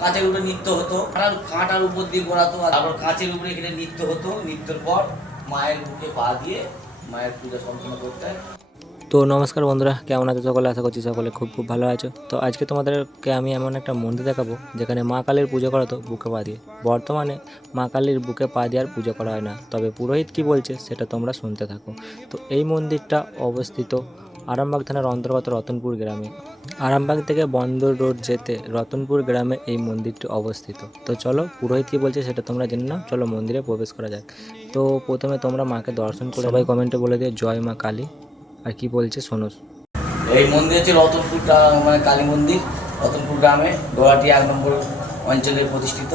কাঁচের উপরে নৃত্য হতো, কাঁটার উপর দিয়ে ঘোরাতো, তারপর কাঁচের উপরে এখানে নৃত্য হতো। নৃত্যের পর মায়ের বুকে পা দিয়ে মায়ের পূজা সম্পন্ন করতে হয়। তো নমস্কার বন্ধুরা, কেমন আছো সকলে? আশা করছি সকলে খুব ভালো আছো। তো আজকে তোমাদেরকে আমি এমন একটা মন্দির দেখাবো যেখানে মা কালীর পুজো করা তো বুকে পা দিয়ে। বর্তমানে মা কালীর বুকে পা দিয়ে আর পুজো করা হয় না, তবে পুরোহিত কি বলছে সেটা তোমরা শুনতে থাকো। তো এই মন্দিরটা অবস্থিত আরামবাগ থানার অন্তর্গত রতনপুর গ্রামে। আরামবাগ থেকে বন্দর রোড যেতে রতনপুর গ্রামে এই মন্দিরটি অবস্থিত। তো চলো পুরোহিত কি বলছে সেটা তোমরা জেনে নাও। চলো মন্দিরে প্রবেশ করা যাক। তো প্রথমে তোমরা মাকে দর্শন করে সবাই কমেন্টে বলে দিও জয় মা কালী। আর কি বলছে শোনো। এই মন্দির হচ্ছে রতনপুর মানে কালী মন্দির, রতনপুর গ্রামে গোলাটি 1 নম্বর অঞ্চলে প্রতিষ্ঠিত।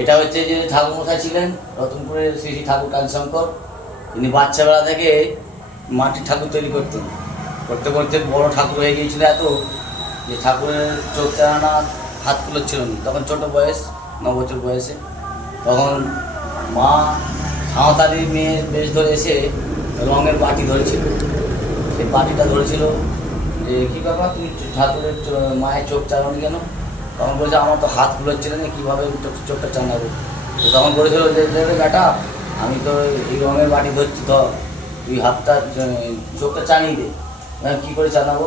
এটা হচ্ছে যে ঠাকুরমশাই ছিলেন রতনপুরের শ্রী শ্রী ঠাকুর কালীশঙ্কর। তিনি বাচ্চাবেলা থেকে মাটির ঠাকুর তৈরি করতেন, করতে করতে বড় ঠাকুর হয়ে গিয়েছিল এত যে ঠাকুরের চোখ চালানা হাত কুলোচ্ছিল না। তখন ছোটো বয়স, 9 বছর বয়সে, তখন মা সাঁওতালি মেয়ের বেশ ধরে এসে রঙের বাটি ধরেছিল। সেই বাটিটা ধরেছিল যে কী ব্যাপার, তুই ঠাকুরের মায়ের চোখ চালানি কেন? তখন বলছে আমার তো হাত কুলোচ্ছিল না, কীভাবে চোখটা চালাবো। তো তখন বলেছিল যে বেটা, আমি তো এই রঙের বাটি ধরছি, তো তুই হাতটা চোখটা চালিয়ে দে। কী করে চালাবো?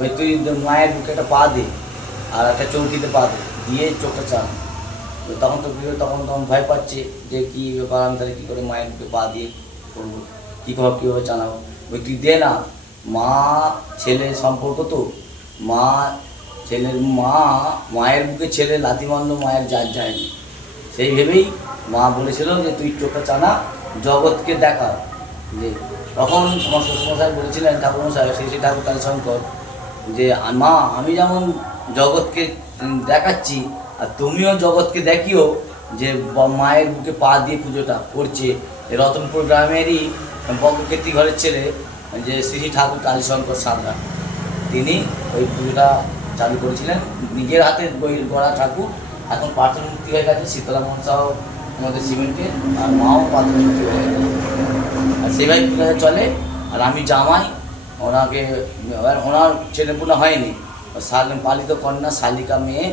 ওই তুই মায়ের বুকে একটা পা দে আর একটা চৌকিতে পা দে, দিয়ে চোখটা চালা। তখন তো তখন ভয় পাচ্ছে যে কী ব্যাপার, আমি তাহলে কী করে মায়ের বুকে পা দিয়ে করবো, কীভাবে চালাবো। ওই তুই দে না, মা ছেলে সম্পর্ক তো, মায়ের বুকে ছেলে লাথি মারল, মায়ের যায়নি। সেই ভেবেই মা বলেছিল যে তুই চোখটা চানা, জগৎকে দেখা। যে তখন আমার শ্বশুরমশাই বলেছিলেন, ঠাকুরমশাই শ্রী ঠাকুর কালীশঙ্কর, যে মা আমি যেমন জগৎকে দেখাচ্ছি আর তুমিও জগৎকে দেখিও যে মায়ের বুকে পা দিয়ে পুজোটা করছে। রতনপুর গ্রামেরই বঙ্গকীর্তি ঘরের ছেলে যে শ্রী ঠাকুর কালীশঙ্কর সাঁতরা, তিনি ওই পুজোটা চালু করেছিলেন। নিজের হাতে গড়া ঠাকুর এখন পাথর মূর্তি হয়ে গেছে। শীতলা মনসাও আমাদের সিমেন্টের, আর মাও পাথর মূর্তি হয়ে গেছে। আর সেভাবে পুজোটা চলে। আর আমি জামাই, ওনাকে ওনার ছেলেপুলে হয়নি, পালিত কন্যা শালিকা মেয়ে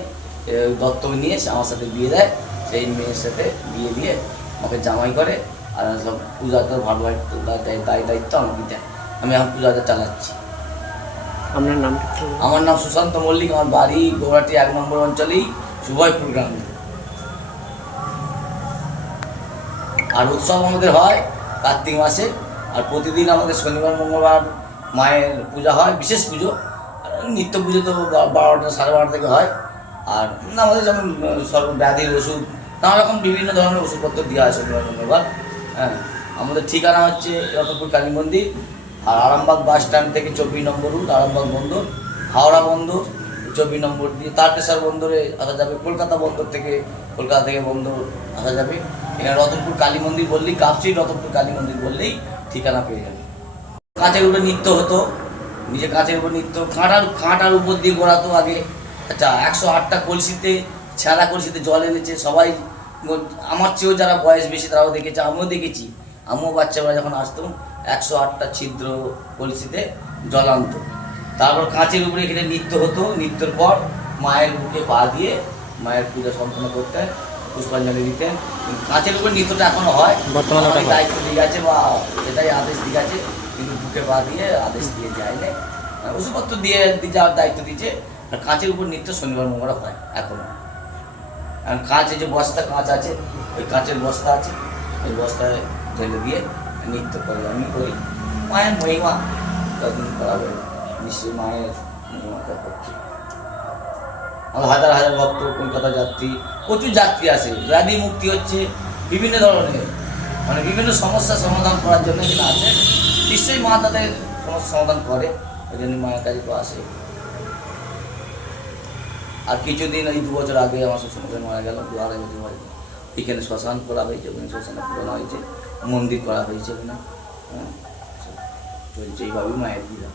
দত্তক নিয়ে আমার সাথে বিয়ে দেয়। সেই মেয়ের সাথে বিয়ে দিয়ে আমাকে জামাই করে, আর সব পূজাতে ভালো দায়িত্ব আমাকে দেয়। আমি এখন পূজাটা চালাচ্ছি। আপনার নাম? আমার নাম সুশান্ত মল্লিক, আমার বাড়ি গৌরাটি 1 নম্বর অঞ্চলেই সুভয়পুর গ্রামে। আর উৎসব আমাদের হয় কার্তিক মাসে, আর প্রতিদিন আমাদের শনিবার মঙ্গলবার মায়ের পূজা হয়, বিশেষ পুজো। নিত্য পুজো তো 12টা 12:30 থেকে হয়। আর আমাদের যেমন ব্যাধির ওষুধ, নানা রকম বিভিন্ন ধরনের ওষুধপত্র দেওয়া হয় শনিবার মঙ্গলবার। হ্যাঁ, আমাদের ঠিকানা হচ্ছে রতনপুর কালী মন্দির, আর আরামবাগ বাস স্ট্যান্ড থেকে 24 নম্বর রুট আরামবাগ বন্দর, হাওড়া বন্দর 24 নম্বর দিয়ে তারকেশ্বর বন্দরে আসা যাবে। কলকাতা বন্দর থেকে, কলকাতা থেকে বন্দর আসা যাবে। এখানে রতনপুর কালী মন্দির বললেই, কাপসি রতনপুর কালী মন্দির বললেই ঠিকানা পেয়ে যাবে। কাঁচের উপরে নৃত্য হতো, নিজে কাঁচের উপর নৃত্য, কাঁটার উপর দিয়ে ঘোরাতো আগে। আচ্ছা, 108টা কলসিতে, ছেঁড়া কলসিতে জল এনেছে সবাই। আমার চেয়েও যারা বয়স বেশি তারাও দেখেছে, আমিও দেখেছি। আমিও বাচ্চাবেলা যখন আসতাম 108টা ছিদ্র কলসিতে জল আনতো। তারপর কাঁচের উপরে এখানে নৃত্য হতো। নৃত্যের পর মায়ের বুকে পা দিয়ে মায়ের পূজা সম্পন্ন করতেন, পুষ্পাঞ্জলি দিতেন। কাঁচের উপরে নৃত্যটা এখনো হয়, বর্তমানে দায়িত্ব দিয়ে গেছে বা সেটাই আদেশ দিয়ে গেছে, কিন্তু বুকে পা দিয়ে আদেশ দিয়ে যায় না, ওষুধপত্র দিয়ে যাওয়ার দায়িত্ব দিয়েছে। আর কাঁচের উপর নৃত্য শনিবার মঙ্গলবার হয় এখনো। কারণ কাঁচে যে বস্তা, কাঁচ আছে, ওই কাঁচের বস্তা আছে, ওই বস্তায় ঢেলে দিয়ে নৃত্য করে, আমি করি। মায়ের মহিমা যতদিন করাবে, নিশ্চয়ই মায়ের মহিমাটা করছে। আমার হাজার হাজার ভক্ত, কলকাতা যাত্রী, প্রচুর যাত্রী আসে। ব্যাধি মুক্তি হচ্ছে, বিভিন্ন ধরনের মানে বিভিন্ন সমস্যার সমাধান করার জন্য এখানে আসে। নিশ্চয়ই মা তাদের সমস্যার সমাধান করে, ওই জন্য মায়ের কাছে তো আসে। আর কিছুদিন, এই 2 বছর আগে আমার শ্বশুরমশাই মারা গেল, 2-2.5 বছর মারা গেল। এখানে শ্মশান করা হয়েছে, ওখানে শ্মশানে পুরানো হয়েছে, মন্দির করা হয়েছে ওখানে। হ্যাঁ, চলছে এইভাবেই মায়ের পূজা,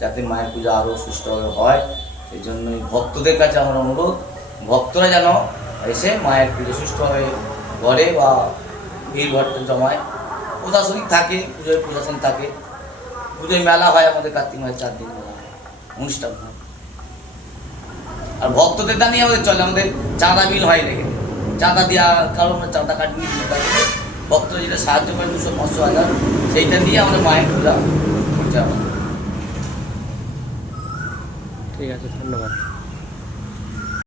যাতে মায়ের পূজা আরও সুষ্ঠুভাবে হয়। সেই জন্যই ভক্তদের কাছে আমার অনুরোধ, ভক্তরা যেন এসে মায়ের পুজো সুষ্ঠুভাবে ঘরে বা ভিড়ভাড়টা জমায়। প্রশাসনিক থাকে, পুজোয় প্রশাসন থাকে। পুজোয় মেলা হয় আমাদের, কার্তিক মাসের 4 দিন মেলা হয়, অনুষ্ঠান হয়। আর ভক্তদের দানিয়ে আমাদের চলে, আমাদের চাঁদা বিল হয় না, চাঁদা দেওয়া কারণ আমরা চাঁদা কাটিনি, ভক্তরা যেটা সাহায্য করে 200-500 সেইটা দিয়ে আমাদের মায়ের পূজা করছে আমাদের। ঠিক আছে, ধন্যবাদ।